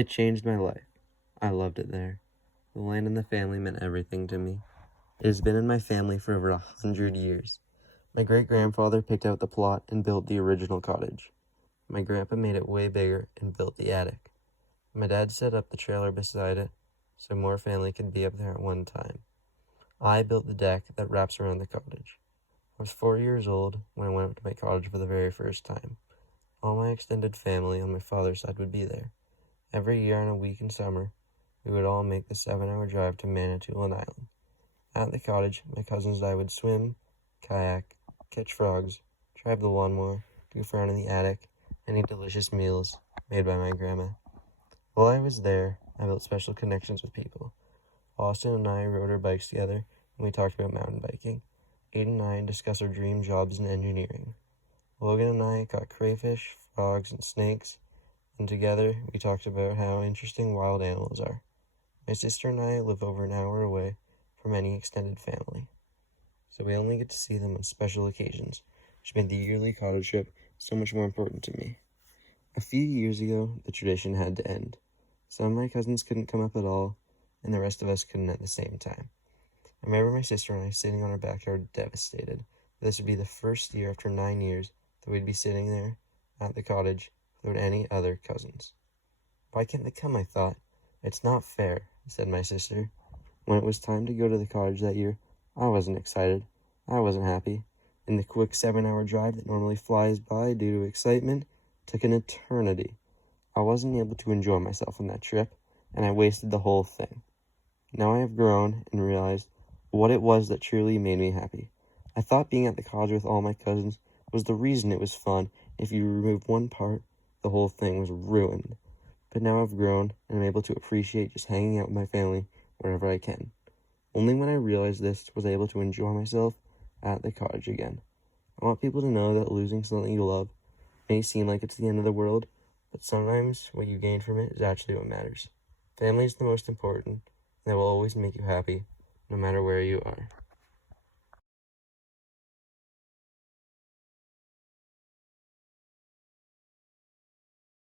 It changed my life. I loved it there. The land and the family meant everything to me. It has been in my family for over 100 years. My great-grandfather picked out the plot and built the original cottage. My grandpa made it way bigger and built the attic. My dad set up the trailer beside it so more family could be up there at one time. I built the deck that wraps around the cottage. I was 4 years old when I went up to my cottage for the very first time. All my extended family on my father's side would be there. Every year on a week in summer, we would all make the 7-hour drive to Manitoulin Island. At the cottage, my cousins and I would swim, kayak, catch frogs, drive the lawnmower, goof around in the attic, and eat delicious meals made by my grandma. While I was there, I built special connections with people. Austin and I rode our bikes together, and we talked about mountain biking. Aiden and I discussed our dream jobs in engineering. Logan and I caught crayfish, frogs, and snakes, and together we talked about how interesting wild animals are. My sister and I live over an hour away from any extended family, so we only get to see them on special occasions, which made the yearly cottage trip so much more important to me. A few years ago, the tradition had to end. Some of my cousins couldn't come up at all, and the rest of us couldn't at the same time. I remember my sister and I sitting on our backyard devastated. This would be the first year after 9 years that we'd be sitting there at the cottage without any other cousins. Why can't they come, I thought. It's not fair, said my sister. When it was time to go to the cottage that year, I wasn't excited. I wasn't happy. And the quick 7-hour drive that normally flies by due to excitement took an eternity. I wasn't able to enjoy myself on that trip, and I wasted the whole thing. Now I have grown and realized what it was that truly made me happy. I thought being at the cottage with all my cousins was the reason it was fun. If you remove one part, the whole thing was ruined. But now I've grown, and I'm able to appreciate just hanging out with my family wherever I can. Only when I realized this was I able to enjoy myself at the cottage again. I want people to know that losing something you love may seem like it's the end of the world, but sometimes what you gain from it is actually what matters. Family is the most important, and they will always make you happy, no matter where you are.